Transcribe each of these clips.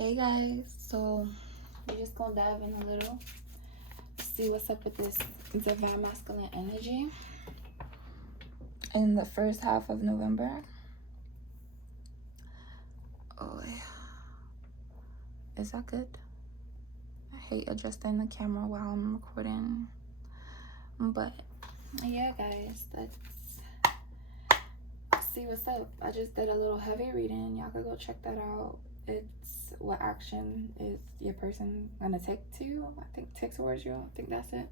Hey guys, so we're just gonna dive in a little, see what's up with this divine masculine energy in the first half of November. Oh, is that good? I hate adjusting the camera while I'm recording, but yeah guys, let's see what's up. I just did a little heavy reading. Y'all could go check that out. It's what action is your person gonna take to you. I think take towards you. I think that's it.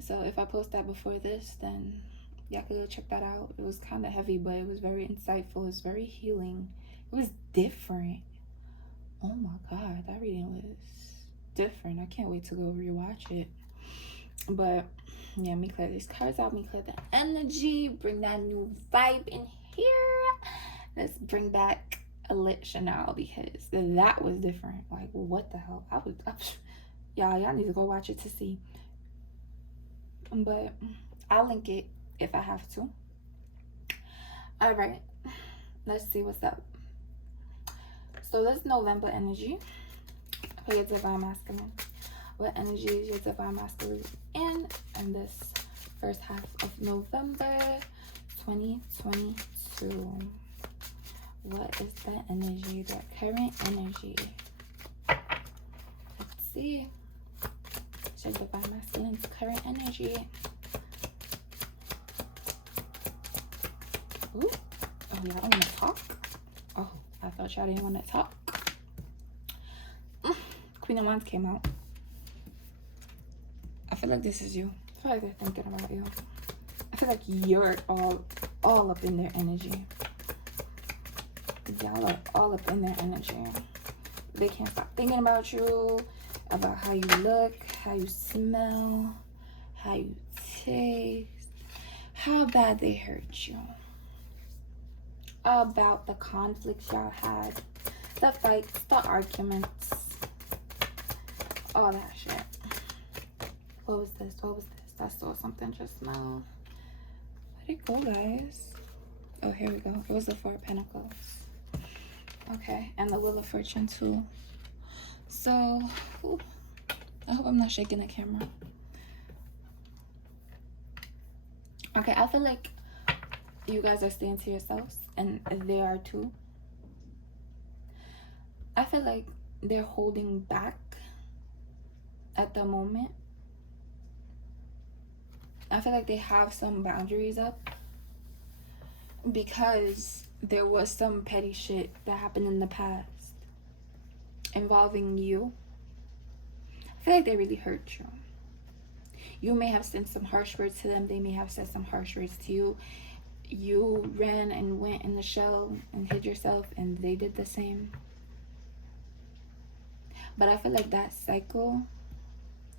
So if I post that before this, then y'all could go check that out. It was kind of heavy, but it was very insightful. It was very healing. It was different. Oh my god, that reading was different. I can't wait to go rewatch it. But yeah, me clear these cards out, me clear the energy, bring that new vibe in here. Let's bring back a lit Chanel, because that was different. Like, what the hell? Y'all need to go watch it to see. But I'll link it if I have to. All right, let's see what's up. So this November energy for your divine masculine. What energy is your divine masculine in this first half of November 2022? What is the energy, the current energy? Let's see. It's your divine masculine's current energy. Ooh. Oh, y'all don't want to talk? Oh, I thought y'all didn't want to talk. Queen of Wands came out. I feel like this is you. I feel like they're thinking about you. I feel like you're all up in their energy. Y'all are all up in their energy. They can't stop thinking about you, about how you look, how you smell, how you taste, how bad they hurt you, about the conflicts y'all had, the fights, the arguments, all that shit. What was this? What was this? I saw something just now. Where'd it go, guys? Oh, here we go. It was the Four of Pentacles. Okay, and the Wheel of Fortune too. So, I hope I'm not shaking the camera. Okay, I feel like you guys are staying to yourselves, and they are too. I feel like they're holding back at the moment. I feel like they have some boundaries up because there was some petty shit that happened in the past involving you. I feel like they really hurt you. You may have said some harsh words to them. They may have said some harsh words to you. You ran and went in the shell and hid yourself, and they did the same. But I feel like that cycle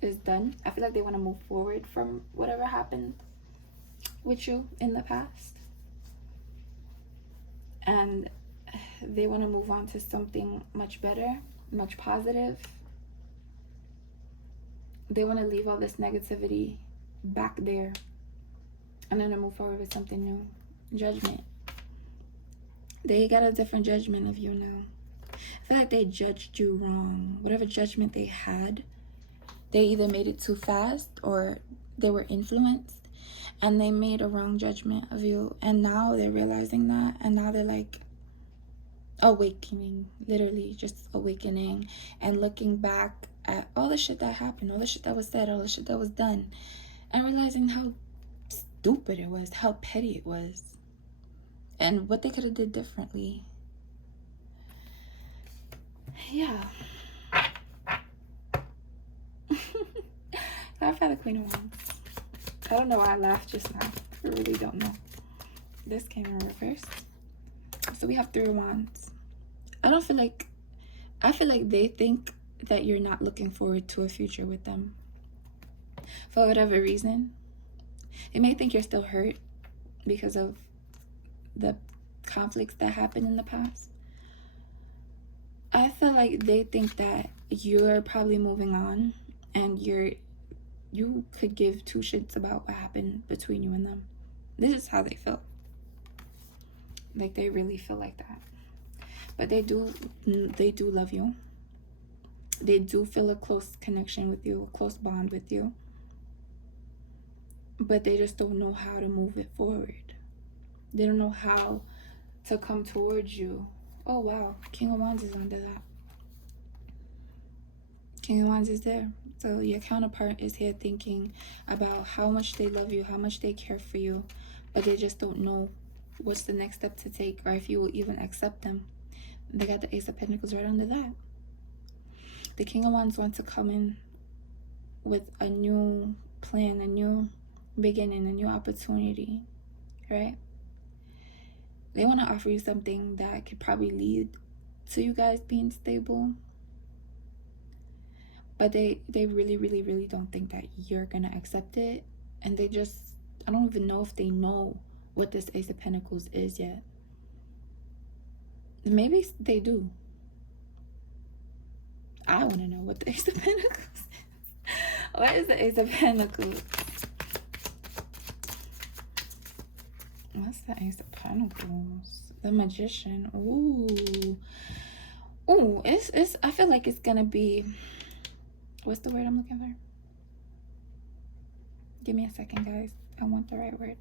is done. I feel like they want to move forward from whatever happened with you in the past. And they want to move on to something much better, much positive. They want to leave all this negativity back there and then to move forward with something new. Judgment. They got a different judgment of you now. I feel like they judged you wrong. Whatever judgment they had, they either made it too fast or they were influenced and they made a wrong judgment of you. And now they're realizing that, and now they're like awakening, literally just awakening and looking back at all the shit that happened, all the shit that was said, all the shit that was done, and realizing how stupid it was, how petty it was, and what they could have did differently. Yeah. I've had the Queen of Wands. I don't know why I laughed just now. I really don't know. This came in reverse. So we have 3 of Wands. I feel like they think that you're not looking forward to a future with them. For whatever reason. They may think you're still hurt because of the conflicts that happened in the past. I feel like they think that you're probably moving on and you could give 2 shits about what happened between you and them. This is how they feel. Like, they really feel like that. But they do love you. They do feel a close connection with you, a close bond with you. But they just don't know how to move it forward. They don't know how to come towards you. Oh wow, King of Wands is under that. King of Wands is there. So your counterpart is here thinking about how much they love you, how much they care for you, but they just don't know what's the next step to take, or if you will even accept them. They got the Ace of Pentacles right under that. The King of Wands wants to come in with a new plan, a new beginning, a new opportunity, right? They want to offer you something that could probably lead to you guys being stable. But they really, really, really don't think that you're going to accept it. And they just, I don't even know if they know what this Ace of Pentacles is yet. Maybe they do. I want to know what the Ace of Pentacles is. What is the Ace of Pentacles? What's the Ace of Pentacles? The Magician. Ooh. Ooh, it's I feel like it's gonna be, what's the word I'm looking for? Give me a second, guys. I want the right word.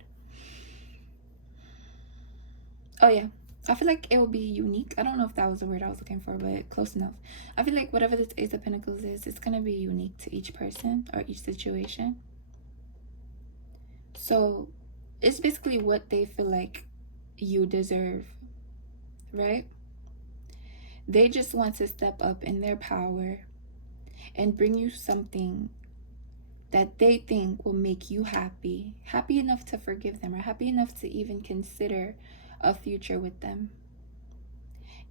Oh yeah. I feel like it will be unique. I don't know if that was the word I was looking for, but close enough. I feel like whatever this Ace of Pentacles is, it's gonna be unique to each person or each situation. So it's basically what they feel like you deserve, right? They just want to step up in their power and bring you something that they think will make you happy enough to forgive them, or happy enough to even consider a future with them.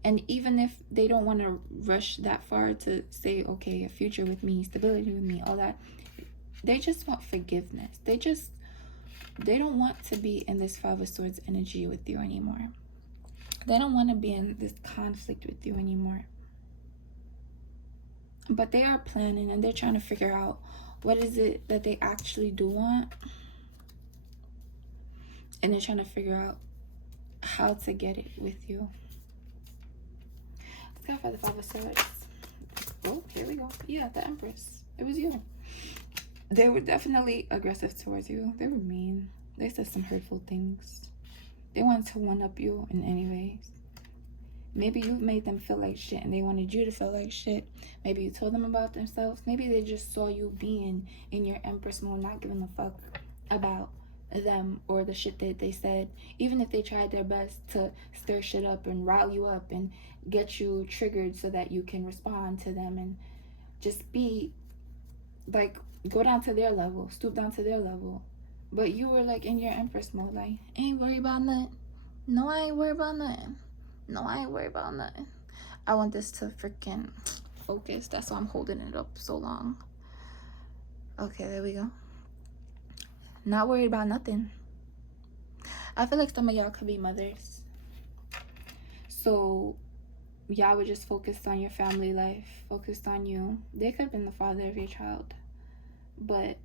And even if they don't want to rush that far to say, okay, a future with me, stability with me, all that, they just want forgiveness. They don't want to be in this Five of Swords energy with you anymore. They don't want to be in this conflict with you anymore. But they are planning, and they're trying to figure out what is it that they actually do want. And they're trying to figure out how to get it with you. Let's go for the Five of Swords. Oh, here we go. Yeah, the Empress. It was you. They were definitely aggressive towards you. They were mean. They said some hurtful things. They wanted to one-up you in any ways. Maybe you made them feel like shit and they wanted you to feel like shit. Maybe you told them about themselves. Maybe they just saw you being in your Empress mode, not giving a fuck about them or the shit that they said. Even if they tried their best to stir shit up and rile you up and get you triggered so that you can respond to them and just be like, go down to their level, stoop down to their level. But you were like in your Empress mode, like, ain't worried about nothing. No, I ain't worried about nothing. No, I ain't worried about nothing. I want this to freaking focus. That's why I'm holding it up so long. Okay, there we go. Not worried about nothing. I feel like some of y'all could be mothers. So y'all were just focused on your family life, focused on you. They could have been the father of your child. But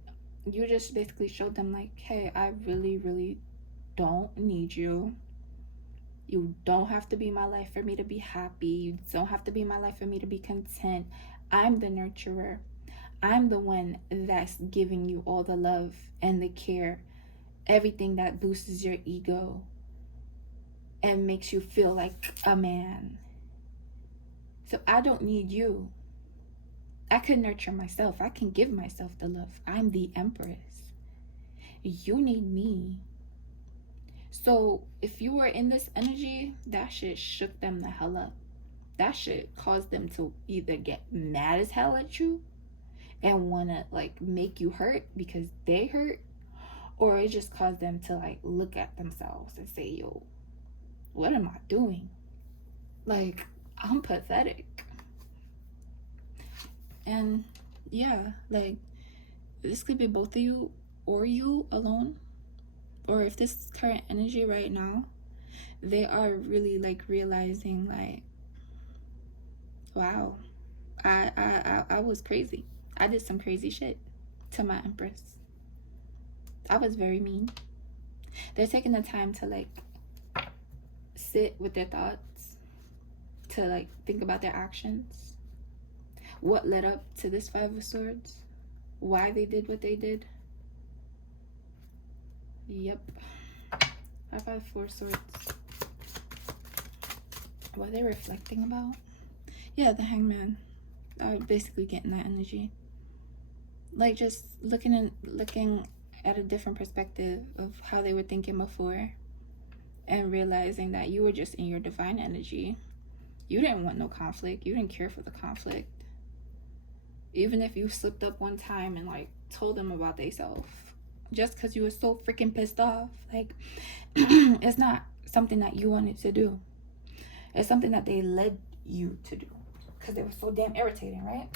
you just basically showed them like, hey, I really, really don't need you. You don't have to be my life for me to be happy. You don't have to be my life for me to be content. I'm the nurturer. I'm the one that's giving you all the love and the care, everything that boosts your ego and makes you feel like a man. So I don't need you. I can nurture myself. I can give myself the love. I'm the Empress. You need me. So if you were in this energy, that shit shook them the hell up. That shit caused them to either get mad as hell at you and want to like make you hurt because they hurt, or it just caused them to like look at themselves and say, yo, what am I doing? Like, I'm pathetic. And yeah, like, this could be both of you or you alone. Or if this current energy right now, they are really like realizing like, wow, I was crazy. I did some crazy shit to my Empress. I was very mean. They're taking the time to like sit with their thoughts, to like think about their actions. What led up to this Five of Swords? Why they did what they did? Yep. I've had Four Swords. What are they reflecting about? Yeah, the Hangman. Basically getting that energy. Like just looking at a different perspective of how they were thinking before, and realizing that you were just in your divine energy. You didn't want no conflict. You didn't care for the conflict. Even if you slipped up one time and like told them about themselves, just because you were so freaking pissed off, like it's not something that you wanted to do. It's something that they led you to do because they were so damn irritating, right?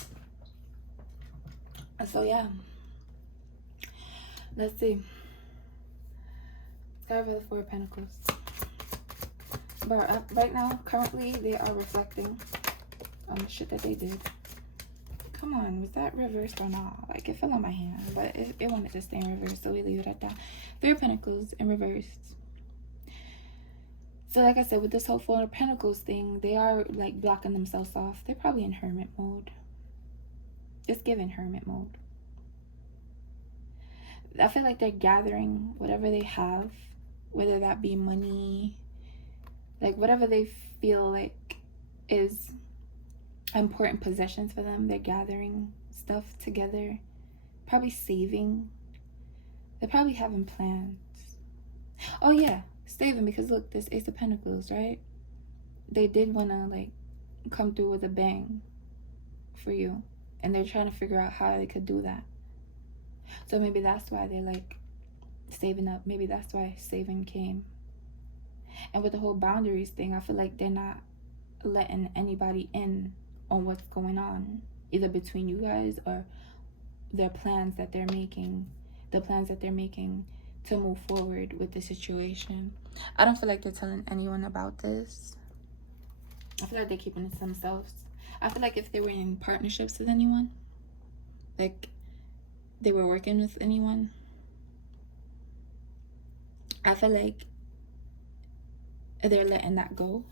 And so yeah, let's see. Sky for the Four of Pentacles. But right now, currently, they are reflecting on the shit that they did. Come on, was that reversed or not? Like, it fell on my hand, but it wanted to stay in reverse, so we leave it at that. Three of Pentacles in reverse. So like I said, with this whole Four of Pentacles thing, they are like blocking themselves off. They're probably in hermit mode. Just giving hermit mode. I feel like they're gathering whatever they have, whether that be money, like whatever they feel like is important possessions for them. They're gathering stuff together, probably saving. They're probably having plans. Oh yeah, saving, because look, this Ace of Pentacles, right? They did want to like come through with a bang for you, and they're trying to figure out how they could do that. So maybe that's why they're like saving up. Maybe that's why saving came. And with the whole boundaries thing, I feel like they're not letting anybody in on what's going on, either between you guys or their plans that they're making, the plans that they're making to move forward with the situation. I don't feel like they're telling anyone about this. I feel like they're keeping it to themselves. I feel like if they were in partnerships with anyone, like they were working with anyone, I feel like they're letting that go.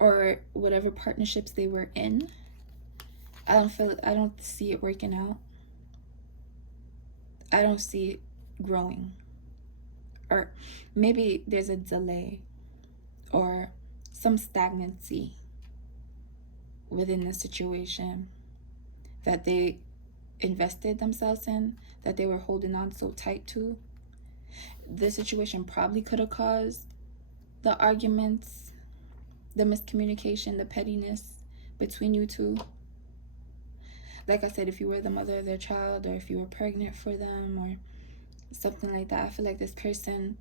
Or whatever partnerships they were in, I don't see it working out. I don't see it growing. Or maybe there's a delay or some stagnancy within the situation that they invested themselves in, that they were holding on so tight to. The situation probably could have caused the arguments, the miscommunication, the pettiness between you two. Like I said, if you were the mother of their child, or if you were pregnant for them, or something like that, I feel like this person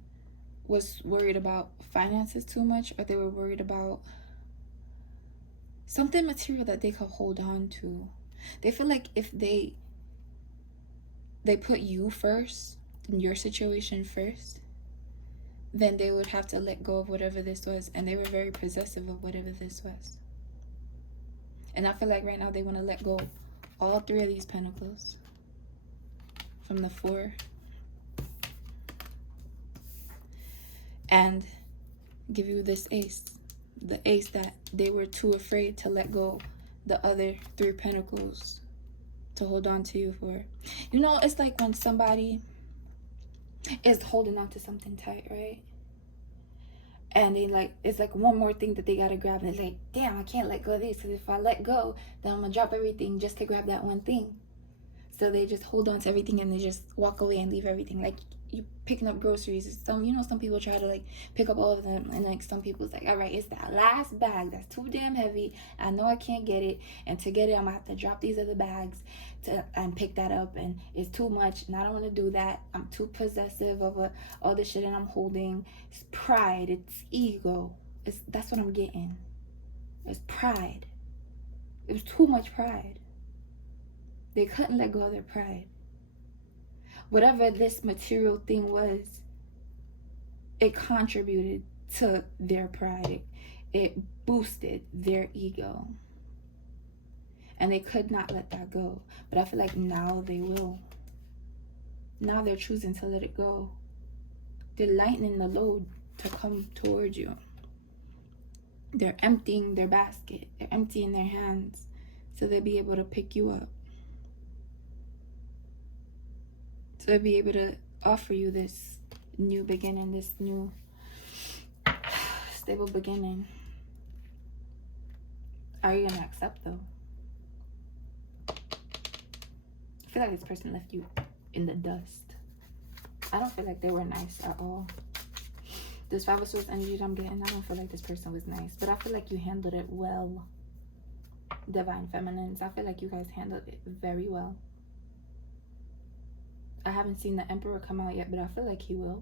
was worried about finances too much, or they were worried about something material that they could hold on to. They feel like if they put you first, in your situation first, then they would have to let go of whatever this was. And they were very possessive of whatever this was. And I feel like right now they want to let go all three of these pentacles from the Four, and give you this Ace, the Ace that they were too afraid to let go the other three pentacles to hold on to you for. You know, it's like when somebody is holding on to something tight, right? And they like, it's like one more thing that they gotta grab, and it's like, damn, I can't let go of this, because if I let go, then I'm gonna drop everything just to grab that one thing. So they just hold on to everything and they just walk away and leave everything. Like you picking up groceries. Some people try to like pick up all of them, and like some people's like, all right, it's that last bag that's too damn heavy. I know I can't get it, and to get it, I'm gonna have to drop these other bags and pick that up, and it's too much, and I don't want to do that. I'm too possessive of all the shit that I'm holding. It's pride. It's ego. That's what I'm getting. It's pride. It was too much pride. They couldn't let go of their pride. Whatever this material thing was, it contributed to their pride. It boosted their ego. And they could not let that go. But I feel like now they will. Now they're choosing to let it go. They're lightening the load to come towards you. They're emptying their basket. They're emptying their hands so they'll be able to pick you up. So they'll be able to offer you this new beginning, this new stable beginning. Are you going to accept, though? I feel like this person left you in the dust. I don't feel like they were nice at all. This 5 of Swords energy that I'm getting, I don't feel like this person was nice. But I feel like you handled it well. Divine Feminines, I feel like you guys handled it very well. I haven't seen the Emperor come out yet, but I feel like he will.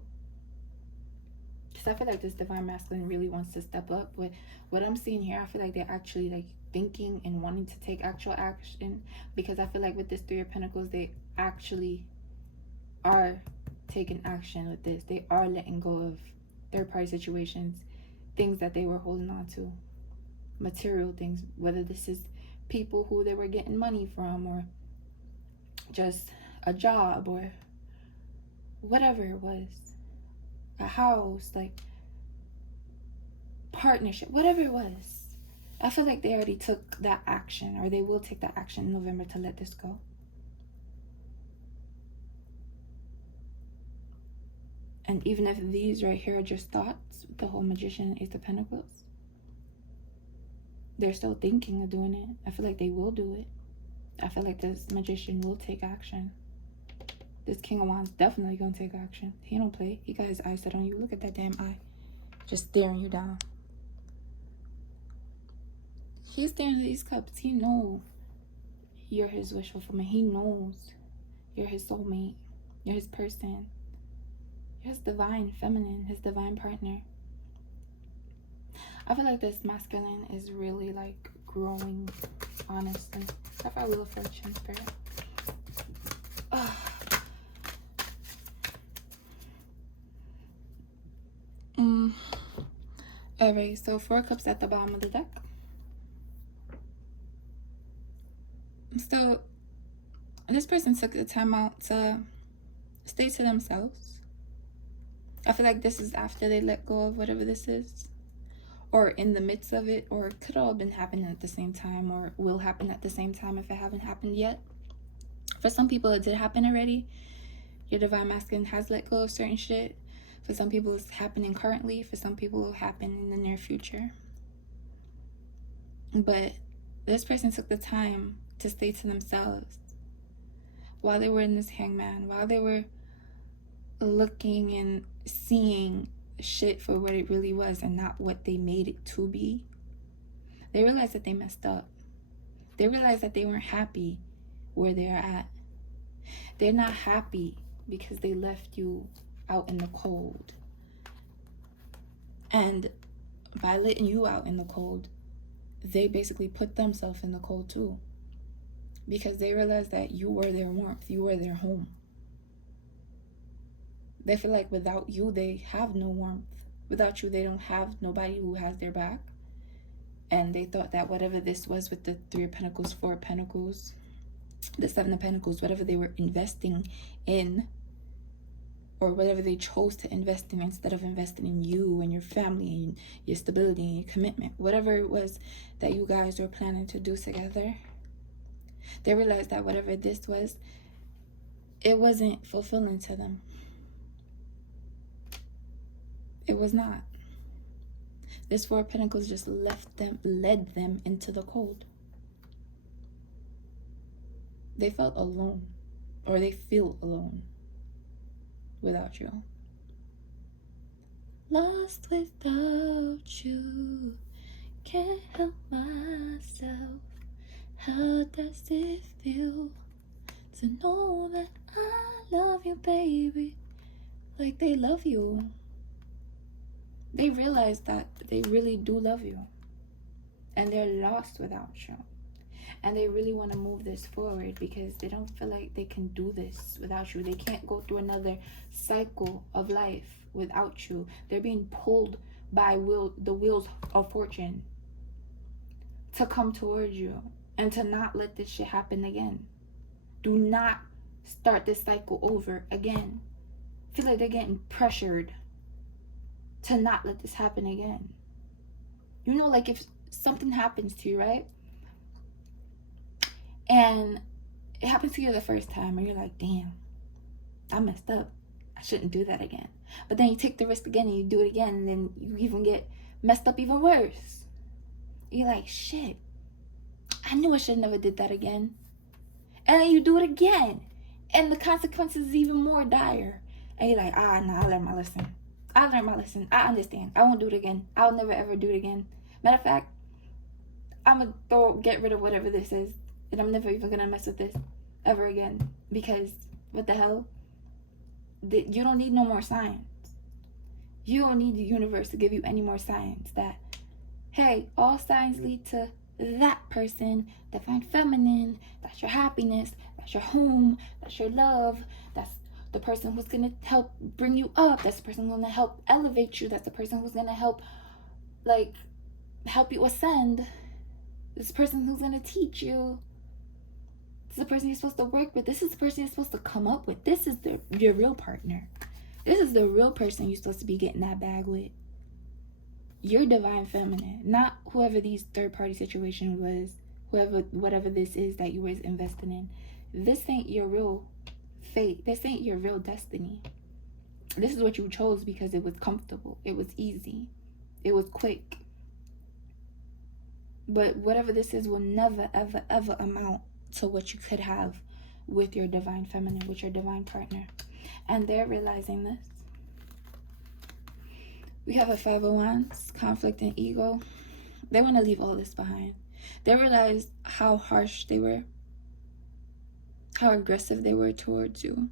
Because I feel like this Divine Masculine really wants to step up. With what I'm seeing here, I feel like they're actually like thinking and wanting to take actual action. Because I feel like with this 3 of Pentacles, they actually are taking action with this. They are letting go of third-party situations, things that they were holding on to, material things, whether this is people who they were getting money from, or just a job, or whatever it was, a house, like partnership, whatever it was. I feel like they already took that action, or they will take that action in November to let this go. And even if these right here are just thoughts, the whole Magician, Ace of Pentacles, they're still thinking of doing it. I feel like they will do it. I feel like this Magician will take action. This King of Wands definitely gonna take action. He don't play. He got his eyes set on you. Look at that damn eye. Just staring you down. He's staring at these cups. He knows you're his wish fulfillment. He knows you're his soulmate. You're his person. His divine feminine, his divine partner. I feel like this masculine is really like growing, honestly. I feel Wheel of Fortune, Spirit. Alright, so 4 cups at the bottom of the deck. So this person took the time out to stay to themselves. I feel like this is after they let go of whatever this is, or in the midst of it, or it could all have been happening at the same time, or will happen at the same time if it haven't happened yet. For some people, it did happen already. Your divine masculine has let go of certain shit. For some people, it's happening currently. For some people, it will happen in the near future. But this person took the time to stay to themselves while they were in this hangman, while they were looking and seeing shit for what it really was and not what they made it to be. They realized that they messed up. They realized that they weren't happy where they're at. They're not happy because they left you out in the cold. And by letting you out in the cold, they basically put themselves in the cold too. Because they realized that you were their warmth, you were their home. They feel like without you, they have no warmth. Without you, they don't have nobody who has their back. And they thought that whatever this was with the 3 of Pentacles, 4 of Pentacles, the 7 of Pentacles, whatever they were investing in, or whatever they chose to invest in instead of investing in you and your family and your stability and your commitment, whatever it was that you guys were planning to do together, they realized that whatever this was, it wasn't fulfilling to them. It was not. This 4 of Pentacles just led them into the cold. They felt alone, or they feel alone without you. Lost without you, can't help myself. How does it feel to know that I love you, baby, like they love you? They realize that they really do love you, and they're lost without you. And they really want to move this forward because they don't feel like they can do this without you. They can't go through another cycle of life without you. They're being pulled by the wheels of fortune to come towards you and to not let this shit happen again. Do not start this cycle over again. I feel like they're getting pressured to not let this happen again. You know, like if something happens to you, right? And it happens to you the first time, and you're like, damn, I messed up. I shouldn't do that again. But then you take the risk again and you do it again, and then you even get messed up even worse. You're like, shit, I knew I should never did that again. And then you do it again, and the consequences is even more dire. And you're like, nah, I learned my lesson. I learned my lesson. I understand. I won't do it again. I'll never ever do it again. Matter of fact, I'm gonna get rid of whatever this is, and I'm never even gonna mess with this ever again, because what the hell? You don't need no more signs. You don't need the universe to give you any more signs that, hey, all signs lead to that person, divine feminine, that's your happiness, that's your home, that's your love, that's the person who's gonna help bring you up, that's the person who's gonna help elevate you, that's the person who's gonna help you ascend, this person who's gonna teach you, this is the person you're supposed to work with, this is the person you're supposed to come up with, this is your real partner, this is the real person you're supposed to be getting that bag with. Your divine feminine, not whoever these third-party situation was, whatever this is that you was invested in. This ain't your real fate. This ain't your real destiny. This is what you chose because it was comfortable. It was easy. It was quick. But whatever this is will never, ever, ever amount to what you could have with your divine feminine, with your divine partner. And they're realizing this. We have a 5 of Wands, conflict and ego. They want to leave all this behind. They realize how harsh they were, how aggressive they were towards you.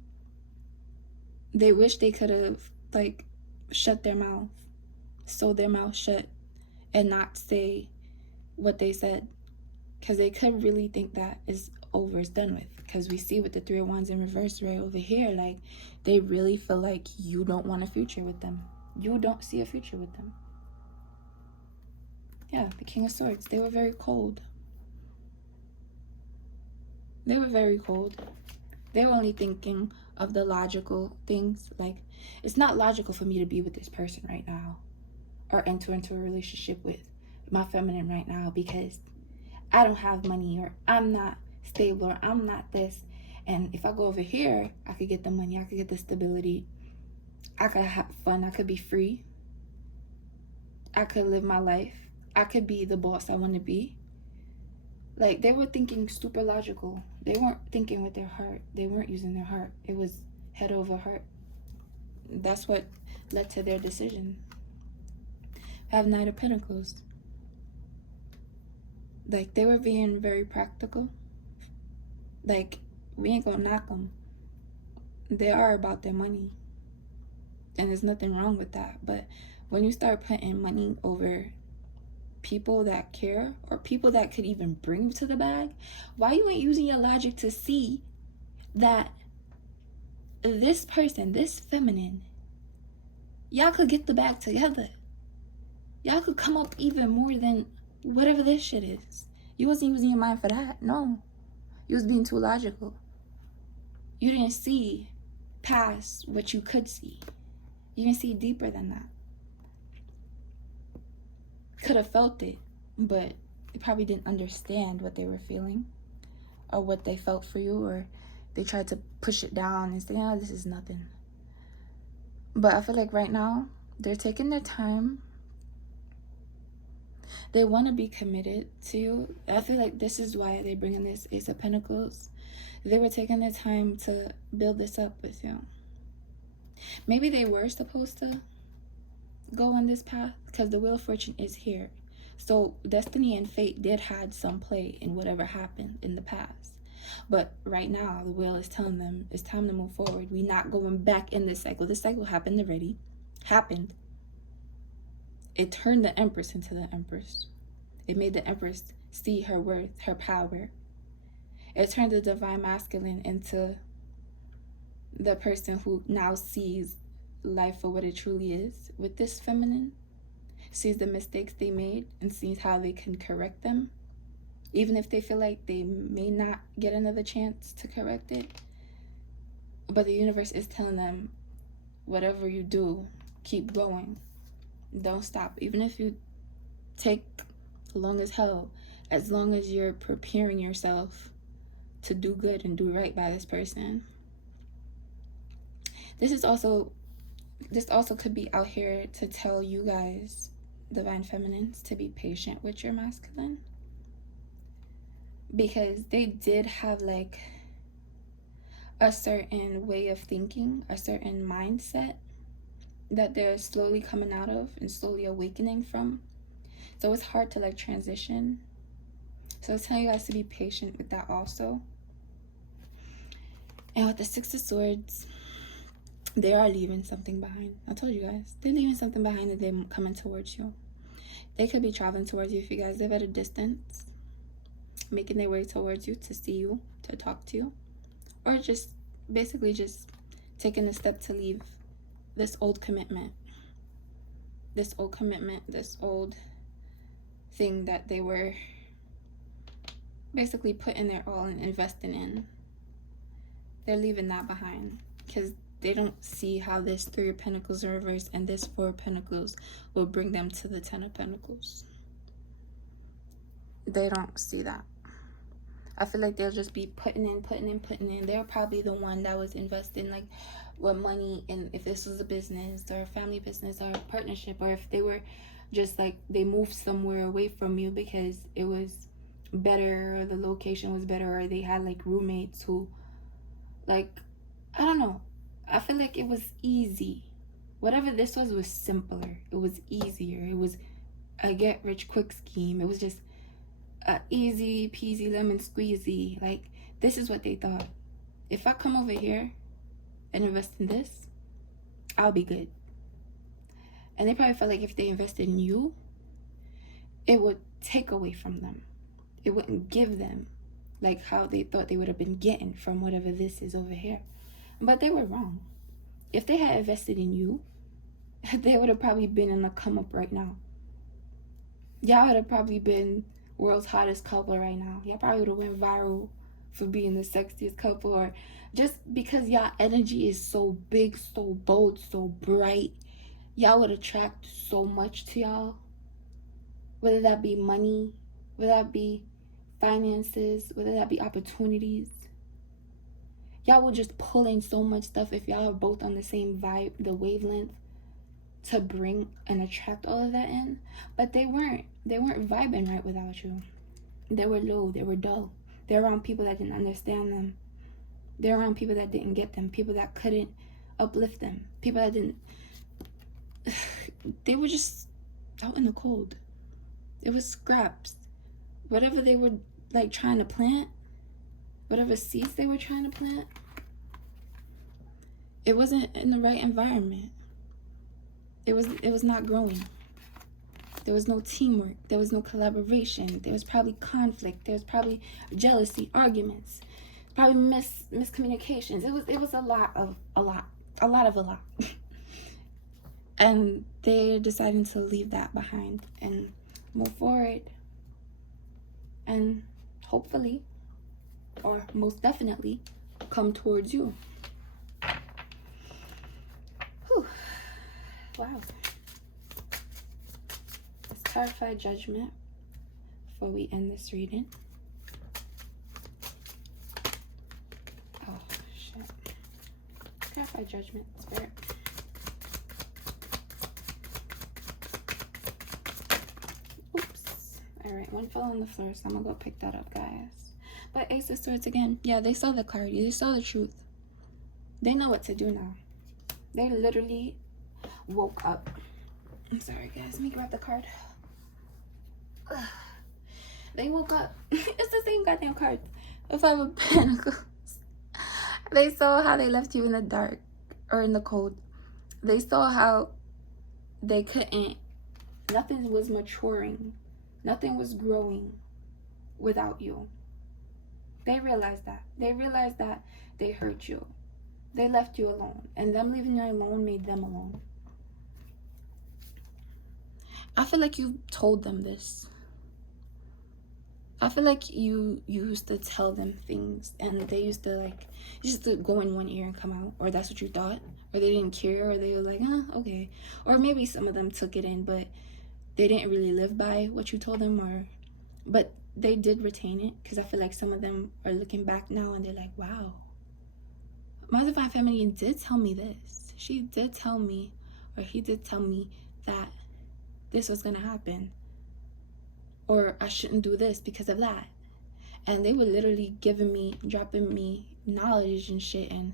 They wish they could have, shut their mouth, sewed their mouth shut, and not say what they said. Because they could really think that is over, is done with. Because we see with the 3 of Wands in reverse right over here, they really feel like you don't want a future with them. You don't see a future with them. Yeah, the King of Swords. They were very cold. They were very cold. They were only thinking of the logical things. It's not logical for me to be with this person right now, or enter into a relationship with my feminine right now, because I don't have money, or I'm not stable, or I'm not this. And if I go over here, I could get the money, I could get the stability, I could have fun, I could be free, I could live my life, I could be the boss I want to be. They were thinking super logical. They weren't thinking with their heart. They weren't using their heart. It was head over heart. That's what led to their decision. Have Knight of Pentacles. They were being very practical. We ain't gonna knock them. They are about their money. And there's nothing wrong with that. But when you start putting money over people that care, or people that could even bring you to the bag, why you ain't using your logic to see that this person, this feminine, y'all could get the bag together. Y'all could come up even more than whatever this shit is. You wasn't using your mind for that. No. You was being too logical. You didn't see past what you could see. You didn't see deeper than that. Could have felt it, but they probably didn't understand what they were feeling, or what they felt for you, or they tried to push it down and say, this is nothing. But I feel like right now, they're taking their time. They want to be committed to you. I feel like this is why they're bringing this Ace of Pentacles. They were taking their time to build this up with you. Maybe they were supposed to go on this path, because the Wheel of Fortune is here. So destiny and fate did had some play in whatever happened in the past. But right now, the wheel is telling them it's time to move forward. We're not going back in this cycle. This cycle happened already. Happened. It turned the Empress into the Empress. It made the Empress see her worth, her power. It turned the Divine Masculine into the person who now sees life for what it truly is with this feminine, sees the mistakes they made and sees how they can correct them, even if they feel like they may not get another chance to correct it. But the universe is telling them, whatever you do, keep going. Don't stop. Even if you take long as hell, as long as you're preparing yourself to do good and do right by this person. This also could be out here to tell you guys, divine feminines, to be patient with your masculine, because they did have like a certain way of thinking, a certain mindset that they're slowly coming out of and slowly awakening from. So it's hard to like transition. So I was telling you guys to be patient with that also. And with the Six of Swords, they are leaving something behind. I told you guys, they're leaving something behind and they're coming towards you. They could be traveling towards you if you guys live at a distance, making their way towards you to see you, to talk to you, or just basically just taking a step to leave this old commitment, this old thing that they were basically putting their all and investing in. They're leaving that behind because they don't see how this Three of Pentacles in reverse and this Four of Pentacles will bring them to the Ten of Pentacles. They don't see that. I feel like they'll just be putting in. They're probably the one that was investing like with money, and if this was a business or a family business or a partnership, or if they were just like they moved somewhere away from you because it was better, or the location was better, or they had like roommates who, like, I don't know. I feel like it was easy. Whatever this was simpler. It was easier. It was a get rich quick scheme. It was just a easy peasy lemon squeezy. Like, this is what they thought. If I come over here and invest in this, I'll be good. And they probably felt like if they invested in you, it would take away from them. It wouldn't give them like how they thought they would have been getting from whatever this is over here. But they were wrong. If they had invested in you, they would have probably been in a come up right now. Y'all would have probably been world's hottest couple right now. Y'all probably would have went viral for being the sexiest couple, or just because y'all energy is so big, so bold, so bright. Y'all would attract so much to y'all. Whether that be money, whether that be finances, whether that be opportunities. Y'all will just pull in so much stuff if y'all are both on the same vibe, the wavelength, to bring and attract all of that in. But they weren't vibing right without you. They were low, they were dull. They're around people that didn't understand them. They're around people that didn't get them, people that couldn't uplift them, people that didn't. They were just out in the cold. It was scraps. Whatever they were like trying to plant, whatever seeds they were trying to plant, it wasn't in the right environment. It was not growing. There was no teamwork. There was no collaboration. There was probably conflict. There was probably jealousy, arguments, probably miscommunications. It was a lot. And they're deciding to leave that behind and move forward. And hopefully, or most definitely, come towards you. Whew. Wow. Let's clarify judgment before we end this reading. Oh, shit. Clarify judgment, Spirit. Oops. Alright, one fell on the floor, so I'm gonna go pick that up, guys. But Ace of Swords again. Yeah, they saw the clarity. They saw the truth. They know what to do now. They literally woke up. I'm sorry, guys. Let me grab the card. Ugh. They woke up. It's the same goddamn card. The Five of Pentacles. They saw how they left you in the dark or in the cold. They saw how they couldn't. Nothing was maturing. Nothing was growing without you. They realized that. They realized that they hurt you. They left you alone. And them leaving you alone made them alone. I feel like you told them this. I feel like you used to tell them things, and they used to like, used to go in one ear and come out, or that's what you thought, or they didn't care, or they were like, okay, or maybe some of them took it in, but they didn't really live by what you told them, but they did retain it, because I feel like some of them are looking back now and they're like, wow, my divine feminine did tell me this. She did tell me, or he did tell me that this was gonna happen, or I shouldn't do this because of that. And they were literally dropping me knowledge and shit, and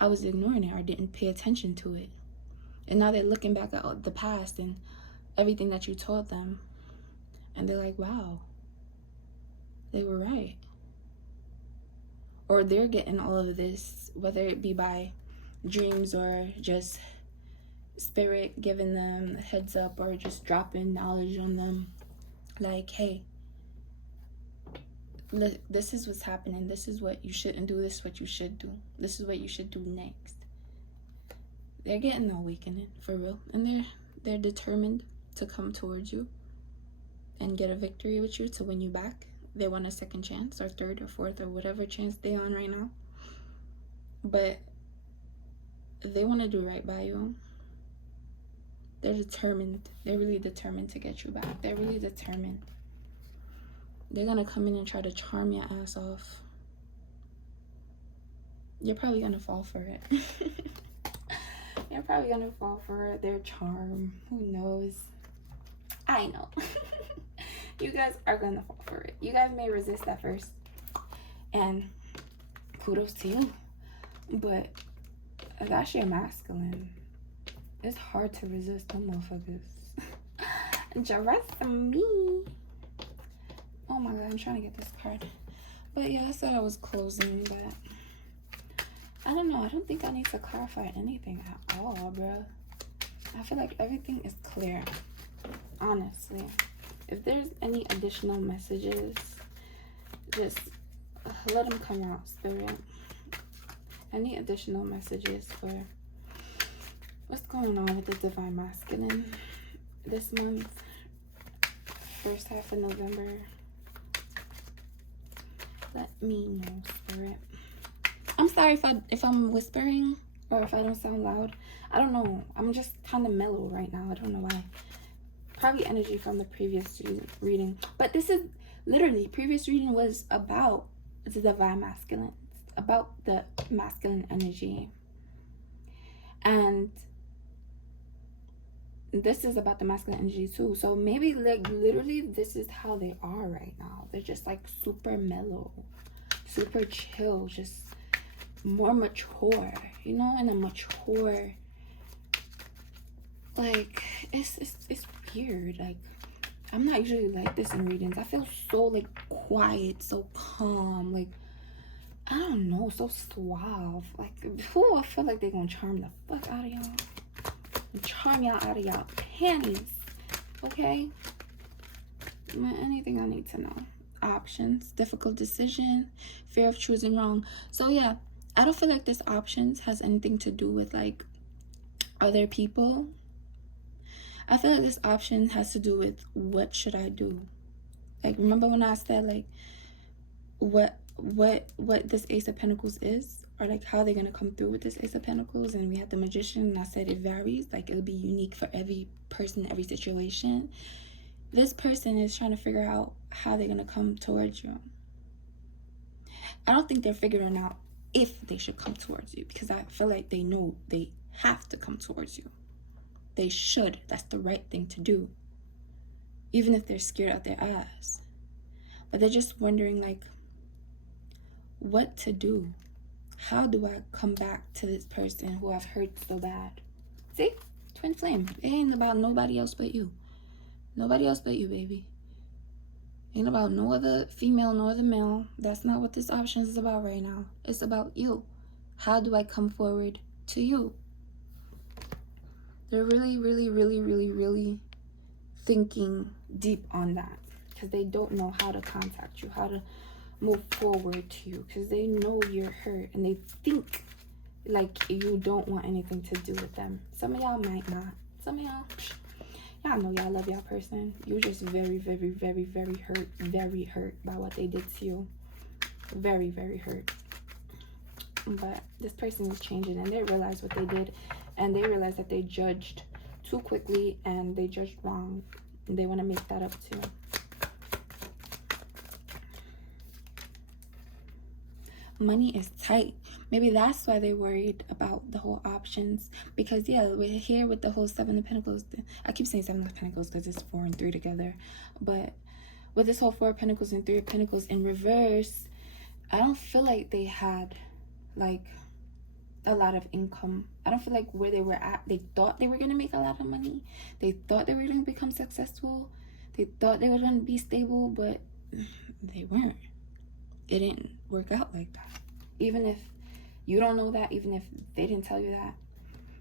I was ignoring it or didn't pay attention to it. And now they're looking back at the past and everything that you told them, and they're like, wow, they were right. Or they're getting all of this, whether it be by dreams or just spirit giving them a heads up, or just dropping knowledge on them, like, hey, look, this is what's happening, this is what you shouldn't do, this is what you should do, this is what you should do next. They're getting the awakening for real, and they're determined to come towards you and get a victory with you, to win you back. They want a second chance, or third or fourth, or whatever chance they're on right now, but they want to do right by you. They're determined. They're really determined to get you back. They're really determined. They're gonna come in and try to charm your ass off. You're probably gonna fall for it. You're probably gonna fall for their charm. Who knows? I know. You guys are gonna fall for it. You guys may resist at first, and kudos to you, but that's your masculine. It's hard to resist them motherfuckers. Just me. Oh my god, I'm trying to get this card. But yeah, I said I was closing, but I don't know. I don't think I need to clarify anything at all, bro. I feel like everything is clear, honestly. If there's any additional messages, just let them come out, Spirit. Any additional messages for what's going on with the Divine Masculine this month, first half of November? Let me know, Spirit. I'm sorry if I'm whispering or if I don't sound loud. I don't know. I'm just kind of mellow right now. I don't know why. Probably energy from the previous reading. But this is literally, previous reading was about the Divine Masculine. About the masculine energy. And this is about the masculine energy too. So maybe like literally this is how they are right now. They're just like super mellow, super chill, just more mature, you know, and a mature, like it's weird. Like I'm not usually like this in readings. I feel so like quiet, so calm, like I don't know, so suave. Like I feel like they're gonna charm the fuck out of y'all. Charm y'all out of y'all panties. Okay? Anything I need to know. Options, difficult decision, fear of choosing wrong. So yeah, I don't feel like this options has anything to do with like other people. I feel like this option has to do with what should I do. Like remember when I said like what this Ace of Pentacles is, or like how they're gonna come through with this Ace of Pentacles, and we had the Magician, and I said it varies, like it'll be unique for every person, every situation. This person is trying to figure out how they're gonna come towards you. I don't think they're figuring out if they should come towards you, because I feel like they know they have to come towards you. They should. That's the right thing to do, even if they're scared out their ass. But they're just wondering like what to do. How do I come back to this person who I've hurt so bad? See? Twin flame. It ain't about nobody else but you. Nobody else but you, baby. Ain't about no other female, no other male. That's not what this option is about right now. It's about you. How do I come forward to you? They're really, really, really, really, really thinking deep on that, because they don't know how to contact you, how to move forward to you, because they know you're hurt and they think like you don't want anything to do with them. Some of y'all might not. Some of y'all know y'all love y'all person. You're just very, very, very, very hurt by what they did to you. Very, very hurt. But this person is changing, and they realize what they did, and they realize that they judged too quickly and they judged wrong. They want to make that up too. Money is tight. Maybe that's why they're worried about the whole options. Because yeah, we're here with the whole Seven of Pentacles. I keep saying Seven of Pentacles because it's 4 and 3 together. But with this whole 4 of Pentacles and 3 of Pentacles in reverse, I don't feel like they had like a lot of income. I don't feel like where they were at, they thought they were going to make a lot of money. They thought they were going to become successful. They thought they were going to be stable, but they weren't. It didn't work out like that. Even if you don't know that, even if they didn't tell you that,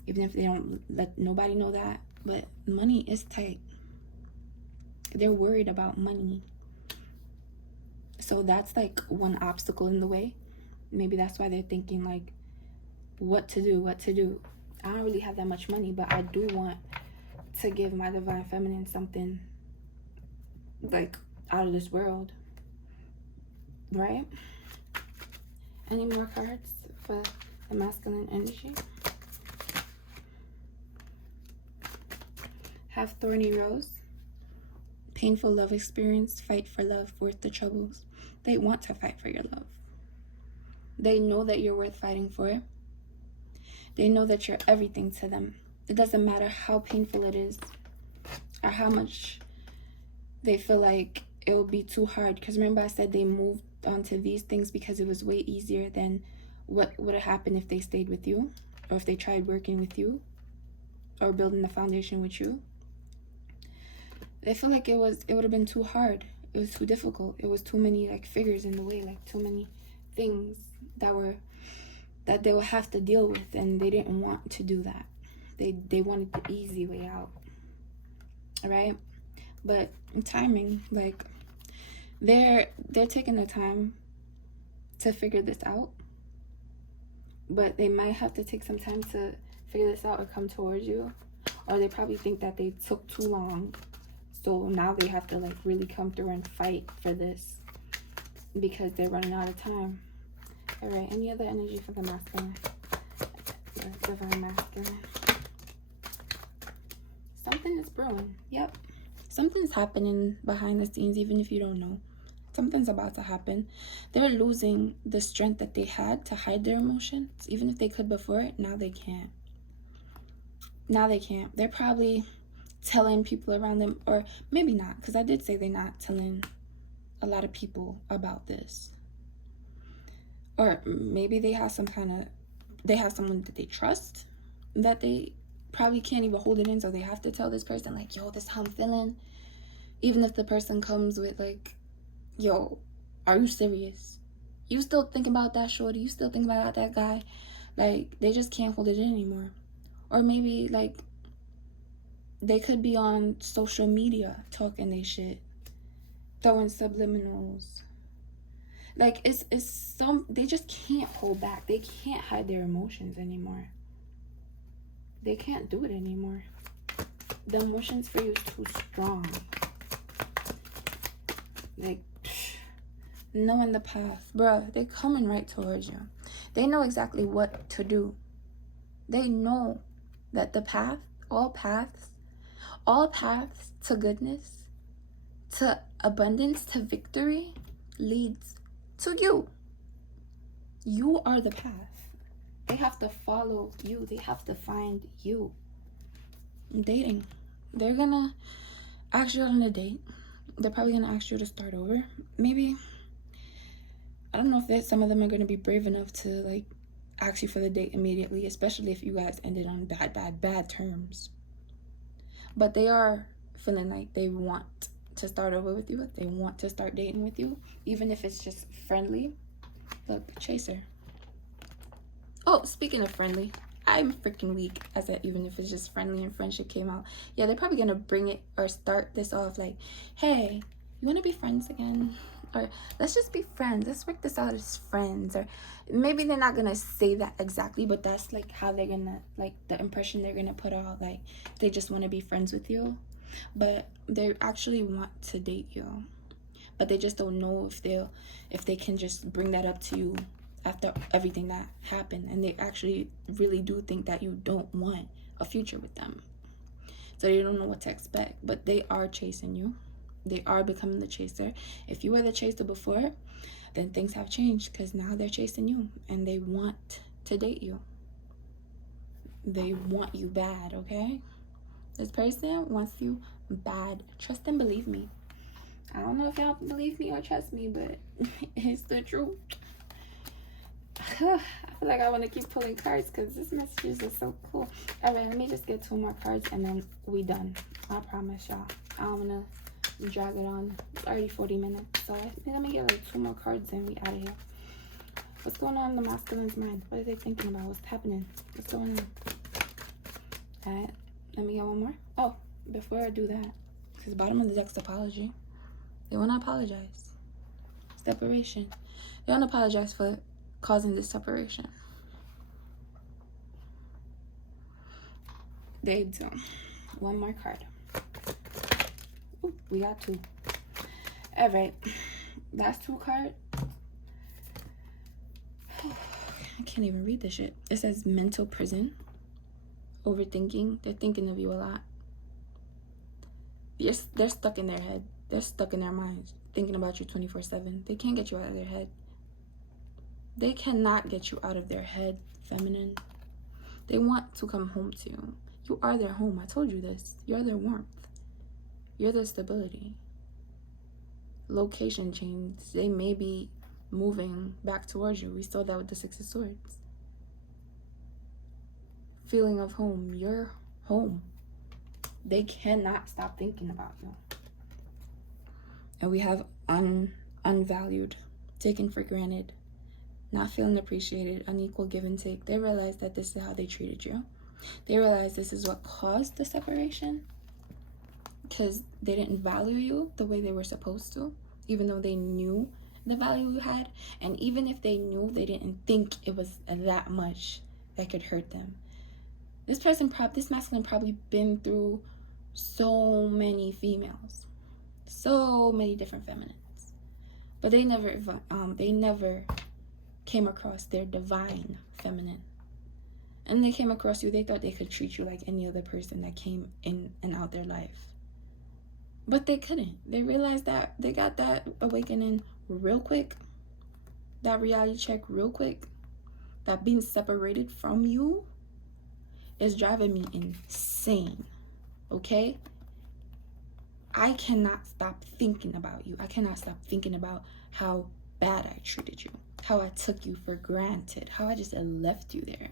even if they don't let nobody know that, but money is tight. They're worried about money. So that's like one obstacle in the way. Maybe that's why they're thinking like, what to do. I don't really have that much money, but I do want to give my divine feminine something like out of this world. Right? Any more cards for the masculine energy? Have thorny rose. Painful love experience. Fight for love worth the troubles. They want to fight for your love. They know that you're worth fighting for. They know that you're everything to them. It doesn't matter how painful it is or how much they feel like it will be too hard. Because remember I said they moved onto these things because it was way easier than what would have happened if they stayed with you, or if they tried working with you or building the foundation with you. They feel like it would have been too hard. It was too difficult. It was too many like figures in the way, like too many things that they would have to deal with, and they didn't want to do that. They wanted the easy way out. All right? But timing, like they're taking the time to figure this out, but they might have to take some time to figure this out or come towards you, or they probably think that they took too long, so now they have to like really come through and fight for this because they're running out of time. All right, any other energy for the masculine, the divine masculine? Something is brewing. Yep, something's happening behind the scenes, even if you don't know. Something's about to happen. They're losing the strength that they had to hide their emotions. Even if they could before, now they can't. Now they can't. They're probably telling people around them, or maybe not, because I did say they're not telling a lot of people about this. Or maybe they have someone that they trust that they probably can't even hold it in, so they have to tell this person like, yo, this is how I'm feeling. Even if the person comes with like, yo, are you serious? You still think about that shorty? You still think about that guy? Like, they just can't hold it in anymore. Or maybe like they could be on social media talking they shit, throwing subliminals. Like it's some, they just can't hold back. They can't hide their emotions anymore. They can't do it anymore. The emotions for you is too strong. Like, knowing the path, bruh, they're coming right towards you. They know exactly what to do. They know that the path, all paths to goodness, to abundance, to victory, leads to you. You are the path. They have to follow you. They have to find you. Dating. They're gonna ask you out on a date. They're probably gonna ask you to start over. Maybe, I don't know if some of them are gonna be brave enough to like ask you for the date immediately, especially if you guys ended on bad terms. But they are feeling like they want to start over with you. They want to start dating with you, even if it's just friendly. Look, chaser. Oh, speaking of friendly, I'm freaking weak as that, even if it's just friendly and friendship came out. Yeah, they're probably gonna bring it or start this off like, hey, you want to be friends again? Or let's just be friends. Let's work this out as friends. Or maybe they're not gonna say that exactly, but that's like how they're gonna, like the impression they're gonna put out. Like they just want to be friends with you, but they actually want to date you. But they just don't know if they can just bring that up to you after everything that happened, and they actually really do think that you don't want a future with them. So they don't know what to expect. But they are chasing you. They are becoming the chaser. If you were the chaser before, then things have changed, because now they're chasing you and they want to date you. They want you bad, okay? This person wants you bad. Trust and believe me. I don't know if y'all believe me or trust me, but it's the truth. I feel like I want to keep pulling cards because this messages are so cool. All right, let me just get 2 more cards and then we done. I promise y'all. I don't want to drag it on. It's already 40 minutes. So let me get like 2 more cards and we out of here. What's going on in the masculine's mind? What are they thinking about? What's happening? What's going on? All right, let me get 1 more. Oh, before I do that, because bottom of the deck's apology. They want to apologize. Separation. They want to apologize for causing this separation. They do. 1 more card. Ooh, we got 2. All right. Last 2 cards. I can't even read this shit. It says mental prison. Overthinking. They're thinking of you a lot. They're stuck in their head. They're stuck in their minds, thinking about you 24/7. They can't get you out of their head. They cannot get you out of their head, feminine. They want to come home to you. You are their home. I told you this. You're their warmth. You're their stability. Location change. They may be moving back towards you. We saw that with the 6 of Swords. Feeling of home. You're home. They cannot stop thinking about you. And we have unvalued, taken for granted, not feeling appreciated, unequal give and take. They realize that this is how they treated you. They realize this is what caused the separation, because they didn't value you the way they were supposed to, even though they knew the value you had. And even if they knew, they didn't think it was that much that could hurt them. This masculine probably been through so many females, so many different feminines, but they never came across their divine feminine. And they came across you, they thought they could treat you like any other person that came in and out their life. But they couldn't. They realized that they got that awakening real quick, that reality check real quick, that being separated from you is driving me insane, okay? I cannot stop thinking about you. I cannot stop thinking about how bad I treated you, how I took you for granted, how I just left you there.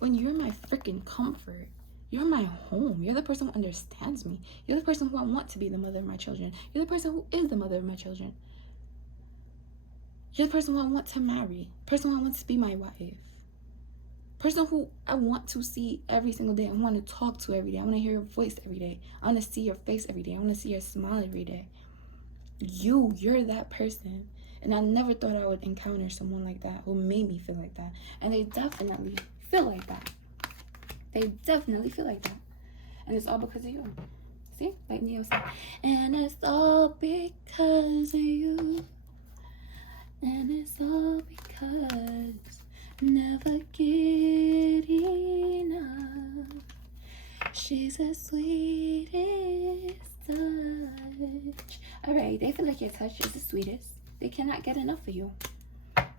When you're my freaking comfort, you're my home. You're the person who understands me. You're the person who I want to be the mother of my children. You're the person who is the mother of my children. You're the person who I want to marry, person who I want to be my wife, person who I want to see every single day. I want to talk to every day. I want to hear your voice every day. I want to see your face every day. I want to see your smile every day. You're that person. And I never thought I would encounter someone like that who made me feel like that. And they definitely feel like that. They definitely feel like that. And it's all because of you. See? Like Neo said. And it's all because of you. And it's all because never get enough. She's the sweetest touch. Alright, they feel like your touch is the sweetest. They cannot get enough of you.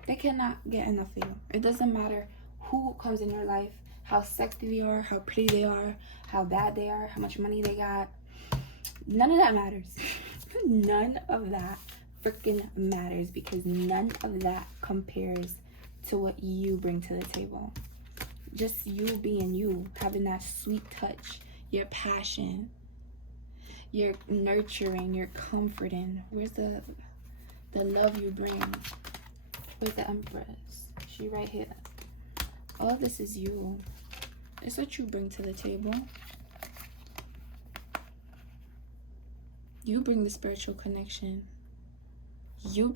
They cannot get enough of you. It doesn't matter who comes in your life, how sexy they are, how pretty they are, how bad they are, how much money they got. None of that matters. None of that freaking matters, because none of that compares to what you bring to the table. Just you being you, having that sweet touch, your passion, your nurturing, your comforting. Where's the love you bring? Where's the Empress? She right here. All of this is you. It's what you bring to the table. You bring the spiritual connection. You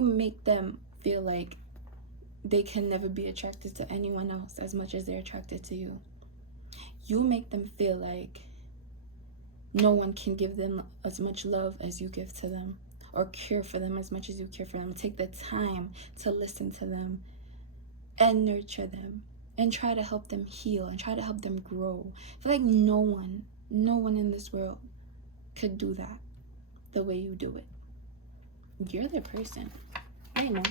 make them feel like they can never be attracted to anyone else as much as they're attracted to you. You make them feel like no one can give them as much love as you give to them, or care for them as much as you care for them. Take the time to listen to them and nurture them and try to help them heal and try to help them grow. I feel like no one in this world could do that the way you do it. You're the person. They know.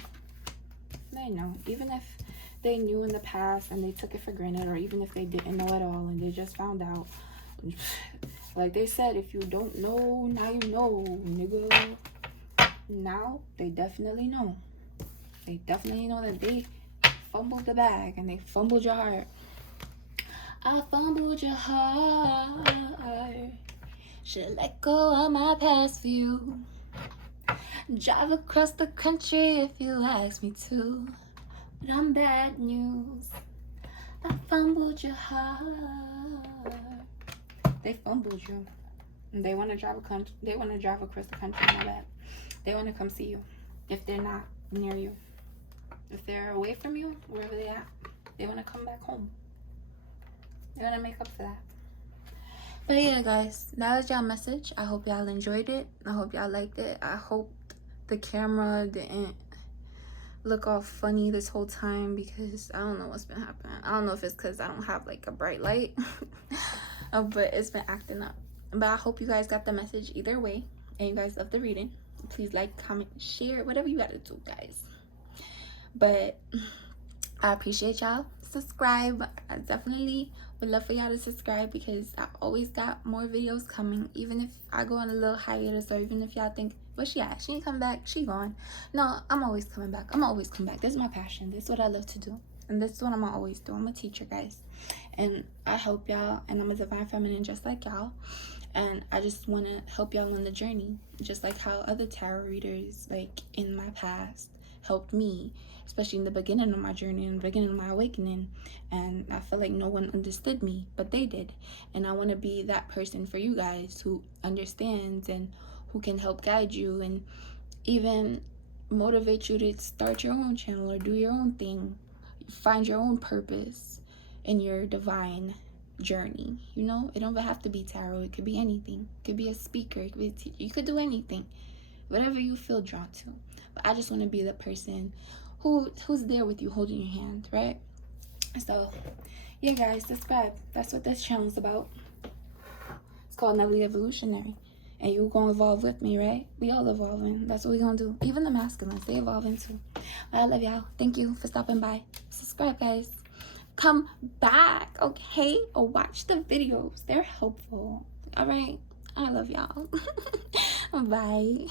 Even if they knew in the past and they took it for granted, or even if they didn't know at all and they just found out. Like they said, if you don't know, now you know, nigga. Now they definitely know. They definitely know that they fumbled the bag and they fumbled your heart. I fumbled your heart. Should let go of my past for you. Drive across the country if you ask me to. But I'm bad news. I fumbled your heart. They fumbled you. They want to drive across the country. My bad. They want to come see you. If they're not near you, if they're away from you, wherever they at, they want to come back home. They want to make up for that. But yeah, guys, that was y'all message. I hope y'all enjoyed it. I hope y'all liked it. I hope the camera didn't look all funny this whole time, because I don't know what's been happening. I don't know if it's because I don't have like a bright light, but it's been acting up. But I hope you guys got the message either way, and you guys love the reading. Please like, comment, share, whatever you gotta do, guys. But I appreciate y'all. Subscribe. I definitely would love for y'all to subscribe, because I always got more videos coming, even if I go on a little hiatus, or even if y'all think, well, she ain't come back, she gone. No, I'm always coming back. I'm always come back. This is my passion. This is what I love to do, and this is what I'm gonna always do. I'm a teacher, guys, and I help y'all, and I'm a divine feminine just like y'all, and I just want to help y'all on the journey, just like how other tarot readers like in my past helped me, especially in the beginning of my journey, in the beginning of my awakening. And I feel like no one understood me, but they did. And I want to be that person for you guys who understands and who can help guide you and even motivate you to start your own channel or do your own thing, find your own purpose in your divine journey. You know, it don't have to be tarot. It could be anything. It could be a speaker. It could be a teacher. You could do anything, whatever you feel drawn to. But I just want to be the person who's there with you, holding your hand, right? So yeah, guys, subscribe. That's what this channel is about. It's called Nelly Evolutionary, and you gonna evolve with me, right? We all evolving. That's what we gonna do. Even the masculines, they evolving too. I love y'all. Thank you for stopping by. Subscribe, guys. Come back, okay? Or watch the videos. They're helpful. All right. I love y'all. Bye.